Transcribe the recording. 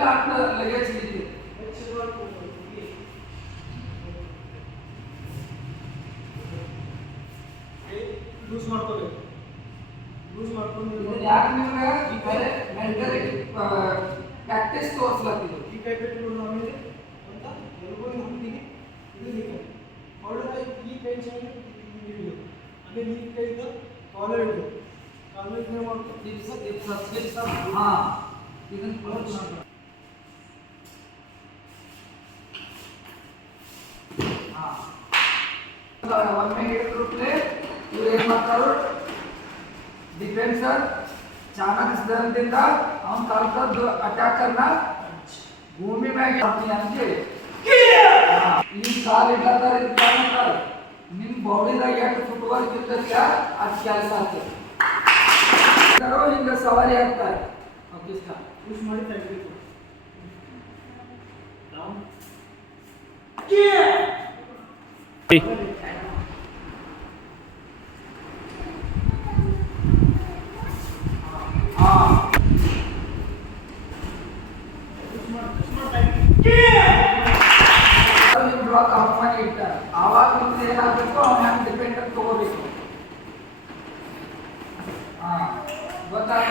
ಇಲ್ಲ ಅಂತ ಲಗೇಜ್ ಇದೆ ಲೂಸ್ ಮಾಡ್ಕೋಬೇಕು. ಲೂಸ್ ಮಾಡ್ಕೊಂಡು ಯಾಕೆ ನಿಮಗೆ ಮೆಂಟಾಲಿಟಿ ಪ್ರಾಕ್ಟೀಸ್ ತೋರಿಸ್ಲಾಗ್ತಿದೆ. ಈ ಟೈಪ್ ಇಟ್ಕೊಂಡು ಆಮೇಲೆ ಅಂತ ಎಲ್ಬೋನ ಹತ್ತಿಗೆ ಇದು ಹೀಗೆ ಅವಳ ಈ ಕೈ ಚೆನ್ನಾಗಿ ಹಿಡಿದು ಆಮೇಲೆ ಈ ಕೈಯಿಂದ ಕಾಲರ್ ಇಡು. ಕಾಲರ್ ಏನು ಮಾಡ್ಕೊ ಡಿಪ್ಸ್ ಹಾಂ ಇದನ್ನು ಕ್ಲೋಸ್ ಮಾಡ್ತಾರೆ. ಹಾಂ ಒಮ್ಮೆ ಹಿಡಿದ್ರುಟ್ಲೆ ಇವ್ರು ಏನು ಮಾಡ್ತಾರೆ, ಡಿಫೆನ್ಸರ್ ಚಾಣಕ್ಯದಿಂದ ಅವನ ಕಲ್ತದ್ದು ಅಟ್ಯಾಕರ್ನ ಭೂಮಿ ಮ್ಯಾಗ ಹಾಕ್ತೀನಿ ಅಂತೇಳಿ ಈ ಕಾಲು ಇಡ್ಲಾರ್ದಾರ ನಿಮ್ಮ ಬಾಡಿದಾಗ ಎಷ್ಟು ಫುಟ್ಬಾಲ್ ಇರ್ತಕ್ಕ ಅದು ಕೆಲಸ ಆಗ್ತದೆ. ಹಿಂಗೆ ಸವಾರಿ ಆಗ್ತಾರೆ. Okay start. ಪುಷ್ ಮಾಡಿ ತೆಗಿಬೇಕು. ಡೌನ್ ಬ್ಲಾಕ್ ಆಫ್ ಮಾಡಿ ಇಡ್ತಾರೆ. ಆವಾಗ ನಿಮ್ದು ಏನಾಗಬೇಕು, ಅವ್ನು ಹೆಂಗೆ